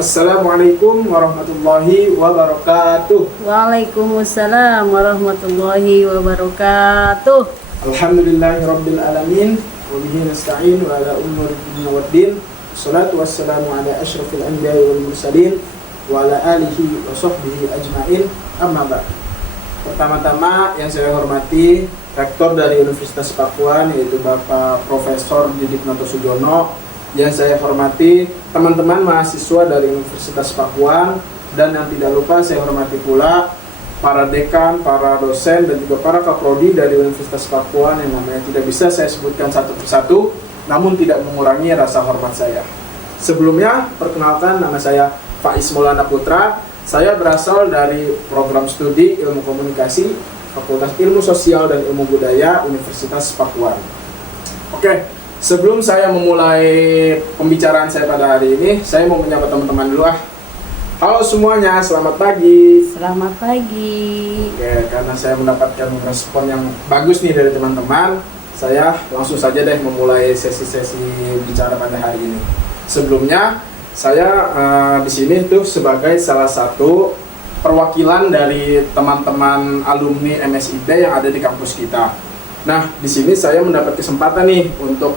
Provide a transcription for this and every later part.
Assalamualaikum warahmatullahi wabarakatuh. Waalaikumsalam warahmatullahi wabarakatuh. Alhamdulillahi rabbil alamin. Wa bihi nasta'in wa ala umuri dunya waddin. Wassalatu wassalamu ala asyrafil anbiya'i wal mursalin wa ala alihi wa sahbihi ajma'in. Amma ba'd. Pertama-tama yang saya hormati Rektor dari Universitas Pakuan, yaitu Bapak Profesor Didik Noto Sujono. Yang saya hormati teman-teman mahasiswa dari Universitas Pakuan, dan yang tidak lupa saya hormati pula para dekan, para dosen, dan juga para kaprodi dari Universitas Pakuan yang namanya tidak bisa saya sebutkan satu persatu, namun tidak mengurangi rasa hormat saya. Sebelumnya, perkenalkan, nama saya Faiz Maulana Putra. Saya berasal dari program studi Ilmu Komunikasi, Fakultas Ilmu Sosial dan Ilmu Budaya Universitas Pakuan. Oke. Sebelum saya memulai pembicaraan saya pada hari ini, saya mau menyapa teman-teman dulu. Halo semuanya, selamat pagi. Selamat pagi. Oke, karena saya mendapatkan respon yang bagus nih dari teman-teman, saya langsung saja deh memulai sesi-sesi bicara pada hari ini. Sebelumnya, saya di sini tuh sebagai salah satu perwakilan dari teman-teman alumni MSIB yang ada di kampus kita. Nah, di sini saya mendapat kesempatan nih untuk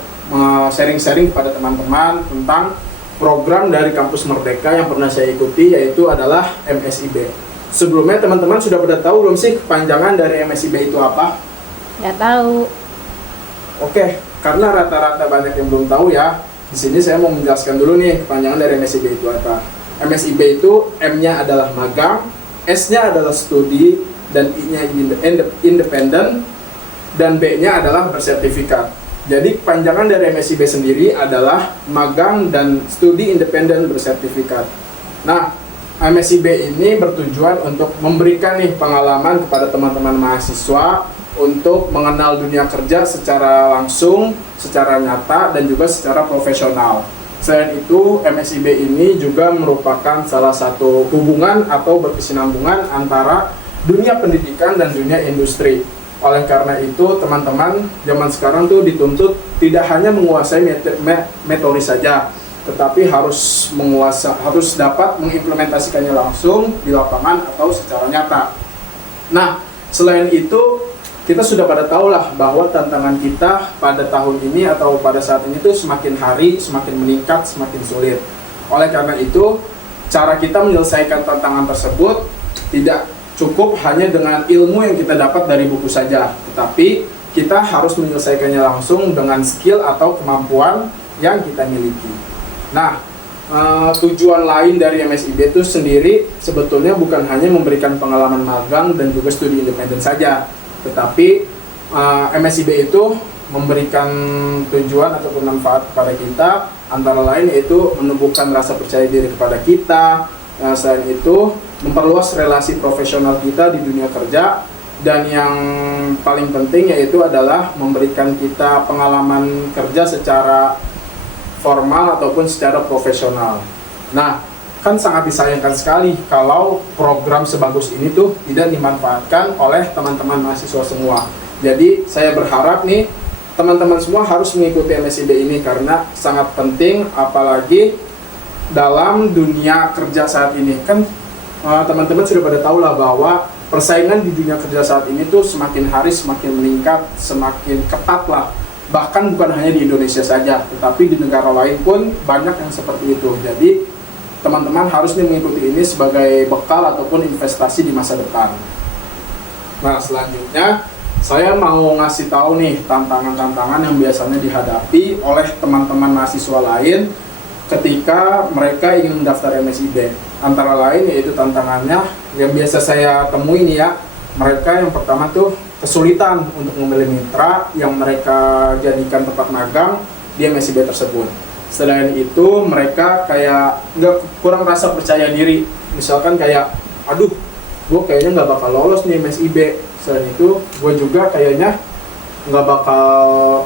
sharing-sharing kepada teman-teman tentang program dari Kampus Merdeka yang pernah saya ikuti, yaitu adalah MSIB. Sebelumnya teman-teman sudah pada tahu belum sih kepanjangan dari MSIB itu apa? Ya tahu. Oke, karena rata-rata banyak yang belum tahu ya. Di sini saya mau menjelaskan dulu nih kepanjangan dari MSIB itu apa. MSIB itu M-nya adalah magang, S-nya adalah studi, dan I-nya independen, dan B-nya adalah bersertifikat. Jadi kepanjangan dari MSIB sendiri adalah magang dan studi independen bersertifikat. Nah, MSIB ini bertujuan untuk memberikan nih pengalaman kepada teman-teman mahasiswa untuk mengenal dunia kerja secara langsung, secara nyata, dan juga secara profesional. Selain itu, MSIB ini juga merupakan salah satu hubungan atau berkesinambungan antara dunia pendidikan dan dunia industri. Oleh karena itu, teman-teman zaman sekarang tuh dituntut tidak hanya menguasai metode saja, tetapi harus dapat mengimplementasikannya langsung di lapangan atau secara nyata. Nah, selain itu, kita sudah pada tahu lah bahwa tantangan kita pada tahun ini atau pada saat ini tuh semakin hari semakin meningkat, semakin sulit. Oleh karena itu, cara kita menyelesaikan tantangan tersebut tidak cukup hanya dengan ilmu yang kita dapat dari buku saja, tetapi kita harus menyelesaikannya langsung dengan skill atau kemampuan yang kita miliki. Nah, tujuan lain dari MSIB itu sendiri sebetulnya bukan hanya memberikan pengalaman magang dan juga studi independen saja, tetapi MSIB itu memberikan tujuan ataupun manfaat kepada kita, antara lain yaitu menumbuhkan rasa percaya diri kepada kita. Selain itu, memperluas relasi profesional kita di dunia kerja, dan yang paling penting yaitu adalah memberikan kita pengalaman kerja secara formal ataupun secara profesional. Nah, kan sangat disayangkan sekali kalau program sebagus ini tuh tidak dimanfaatkan oleh teman-teman mahasiswa semua. Jadi saya berharap nih teman-teman semua harus mengikuti MSIB ini karena sangat penting, apalagi dalam dunia kerja saat ini. Kan teman-teman sudah pada tahu lah bahwa persaingan di dunia kerja saat ini tuh semakin hari semakin meningkat, semakin ketat lah. Bahkan bukan hanya di Indonesia saja, tetapi di negara lain pun banyak yang seperti itu. Jadi teman-teman harus mengikuti ini sebagai bekal ataupun investasi di masa depan. Nah, selanjutnya saya mau ngasih tahu nih tantangan-tantangan yang biasanya dihadapi oleh teman-teman mahasiswa lain ketika mereka ingin mendaftar MSIB. Antara lain yaitu tantangannya yang biasa saya temui nih ya, mereka yang pertama tuh kesulitan untuk memilih mitra yang mereka jadikan tempat magang di MSIB tersebut. Selain itu, mereka kayak kurang rasa percaya diri. Misalkan kayak, aduh, gue kayaknya nggak bakal lolos nih MSIB. Selain itu, gue juga kayaknya nggak bakal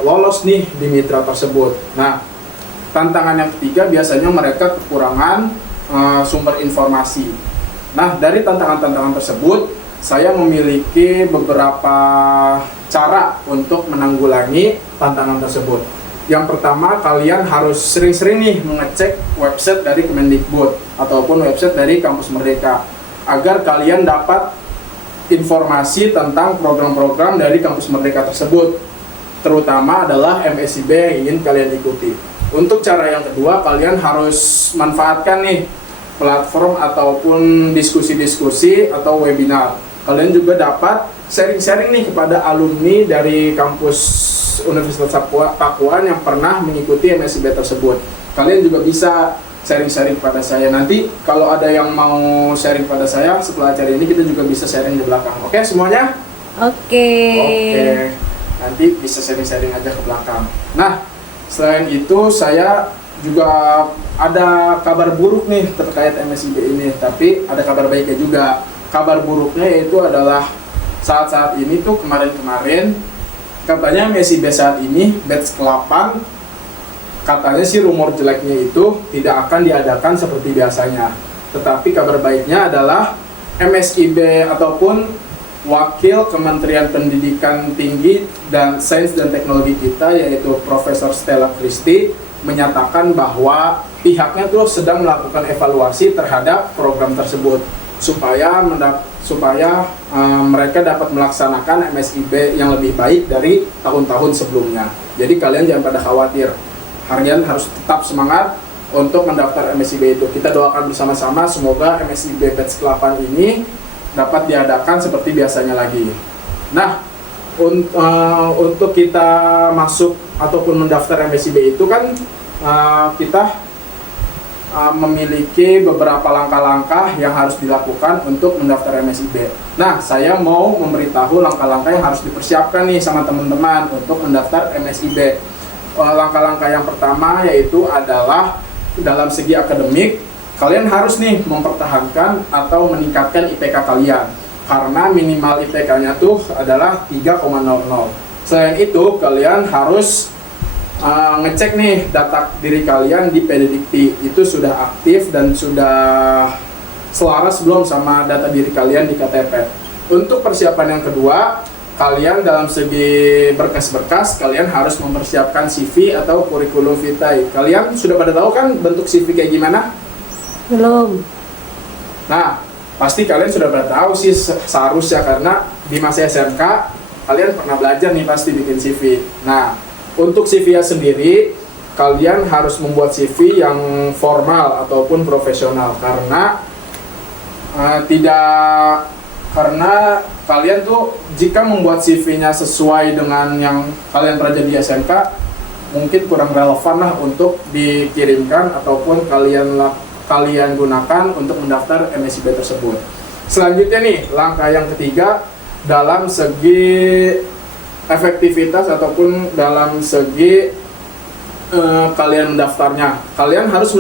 lolos nih di mitra tersebut. Nah, tantangan yang ketiga biasanya mereka kekurangan sumber informasi. Nah, dari tantangan-tantangan tersebut, saya memiliki beberapa cara untuk menanggulangi tantangan tersebut. Yang pertama, kalian harus sering-sering nih mengecek website dari Kemendikbud ataupun website dari Kampus Merdeka agar kalian dapat informasi tentang program-program dari Kampus Merdeka tersebut, terutama adalah MSIB yang ingin kalian ikuti. Untuk cara yang kedua, kalian harus manfaatkan nih platform ataupun diskusi-diskusi atau webinar. Kalian juga dapat sharing-sharing nih kepada alumni dari kampus Universitas Pakuan yang pernah mengikuti MSIB tersebut. Kalian juga bisa sharing-sharing pada saya. Nanti kalau ada yang mau sharing pada saya setelah acara ini, kita juga bisa sharing di belakang. Oke semuanya? Oke. Oke. Nanti bisa sharing-sharing aja ke belakang. Nah, selain itu saya juga ada kabar buruk nih terkait MSIB ini, tapi ada kabar baiknya juga. Kabar buruknya yaitu adalah saat-saat ini tuh kemarin-kemarin katanya MSIB saat ini batch ke-8 katanya sih rumor jeleknya itu tidak akan diadakan seperti biasanya. Tetapi kabar baiknya adalah MSIB ataupun Wakil Kementerian Pendidikan Tinggi dan Sains dan Teknologi kita yaitu Profesor Stella Christy menyatakan bahwa pihaknya tuh sedang melakukan evaluasi terhadap program tersebut supaya mereka dapat melaksanakan MSIB yang lebih baik dari tahun-tahun sebelumnya. Jadi kalian jangan pada khawatir. Kalian harus tetap semangat untuk mendaftar MSIB itu. Kita doakan bersama-sama semoga MSIB batch ke-8 ini dapat diadakan seperti biasanya lagi. Nah, untuk kita masuk ataupun mendaftar MSIB itu kan kita memiliki beberapa langkah-langkah yang harus dilakukan untuk mendaftar MSIB. Nah, saya mau memberitahu langkah-langkah yang harus dipersiapkan nih sama teman-teman untuk mendaftar MSIB. Langkah-langkah yang pertama yaitu adalah dalam segi akademik, kalian harus nih mempertahankan atau meningkatkan IPK kalian. Karena minimal IPK-nya tuh adalah 3,00. Selain itu, kalian harus ngecek nih data diri kalian di PDDikti. Itu sudah aktif dan sudah selaras belum sama data diri kalian di KTP. Untuk persiapan yang kedua, kalian dalam segi berkas-berkas, kalian harus mempersiapkan CV atau kurikulum vitae. Kalian sudah pada tahu kan bentuk CV kayak gimana? Belum. Nah, pasti kalian sudah pada tahu sih seharusnya karena di masa SMK kalian pernah belajar nih pasti bikin CV. Nah, untuk CV-nya sendiri, kalian harus membuat CV yang formal ataupun profesional karena karena kalian tuh jika membuat CV-nya sesuai dengan yang kalian pelajari di SMK, mungkin kurang relevan lah untuk dikirimkan ataupun kalian gunakan untuk mendaftar MSIB tersebut. Selanjutnya nih, langkah yang ketiga dalam segi efektivitas ataupun dalam segi kalian mendaftarnya. Kalian harus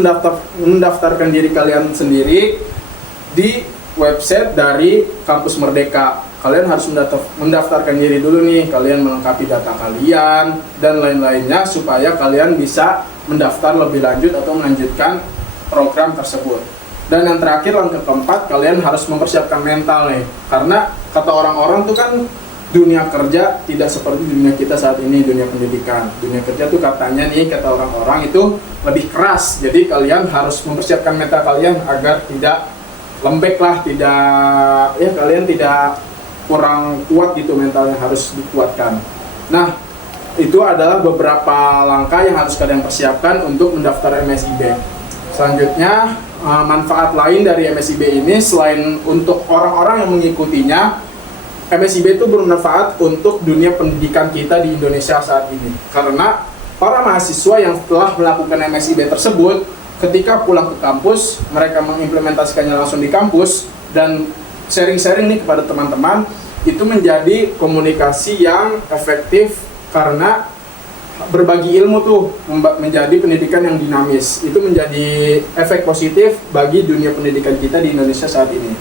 mendaftarkan diri kalian sendiri di website dari Kampus Merdeka. Kalian harus mendaftarkan diri dulu nih, kalian melengkapi data kalian dan lain-lainnya supaya kalian bisa mendaftar lebih lanjut atau melanjutkan program tersebut. Dan yang terakhir, langkah keempat, kalian harus mempersiapkan mental nih. Karena kata orang-orang tuh kan dunia kerja tidak seperti dunia kita saat ini, dunia pendidikan. Dunia kerja tuh katanya nih, kata orang-orang itu lebih keras. Jadi kalian harus mempersiapkan mental kalian agar tidak lembek lah, kalian tidak kurang kuat gitu mentalnya, harus dikuatkan. Nah, itu adalah beberapa langkah yang harus kalian persiapkan untuk mendaftar MSIB. Selanjutnya, manfaat lain dari MSIB ini selain untuk orang-orang yang mengikutinya, MSIB itu bermanfaat untuk dunia pendidikan kita di Indonesia saat ini. Karena para mahasiswa yang telah melakukan MSIB tersebut, ketika pulang ke kampus, mereka mengimplementasikannya langsung di kampus dan sharing-sharing nih kepada teman-teman, itu menjadi komunikasi yang efektif karena berbagi ilmu tuh menjadi pendidikan yang dinamis. Itu menjadi efek positif bagi dunia pendidikan kita di Indonesia saat ini.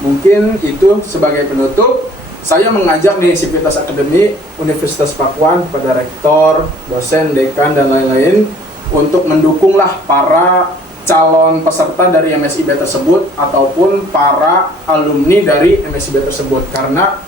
Mungkin itu sebagai penutup, saya mengajak nih Sivitas Akademi Universitas Pakuan kepada rektor, dosen, dekan, dan lain-lain untuk mendukunglah para calon peserta dari MSIB tersebut ataupun para alumni dari MSIB tersebut. Karena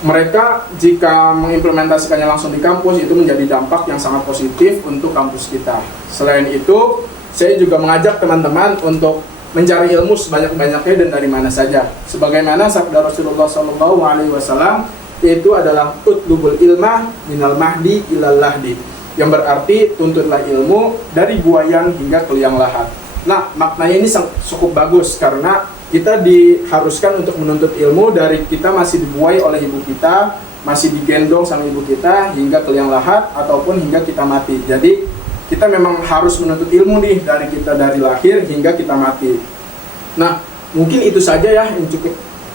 mereka jika mengimplementasikannya langsung di kampus itu menjadi dampak yang sangat positif untuk kampus kita. Selain itu, saya juga mengajak teman-teman untuk mencari ilmu sebanyak-banyaknya dan dari mana saja. Sebagaimana sabda Rasulullah SAW, yaitu adalah utlubul ilmah minal mahdi ilal lahdi, yang berarti tuntutlah ilmu dari buayan hingga ke liang lahat. Nah, maknanya ini cukup bagus karena kita diharuskan untuk menuntut ilmu dari kita masih dibuai oleh ibu kita, masih digendong sama ibu kita hingga ke liang lahat ataupun hingga kita mati. Jadi kita memang harus menuntut ilmu nih dari kita dari lahir hingga kita mati. Nah, mungkin itu saja ya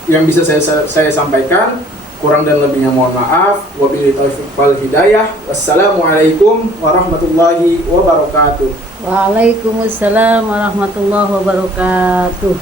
yang bisa saya sampaikan. Kurang dan lebihnya mohon maaf. Wabillahi taufiq wal hidayah. Wassalamualaikum warahmatullahi wabarakatuh. Waalaikumsalam warahmatullahi wabarakatuh.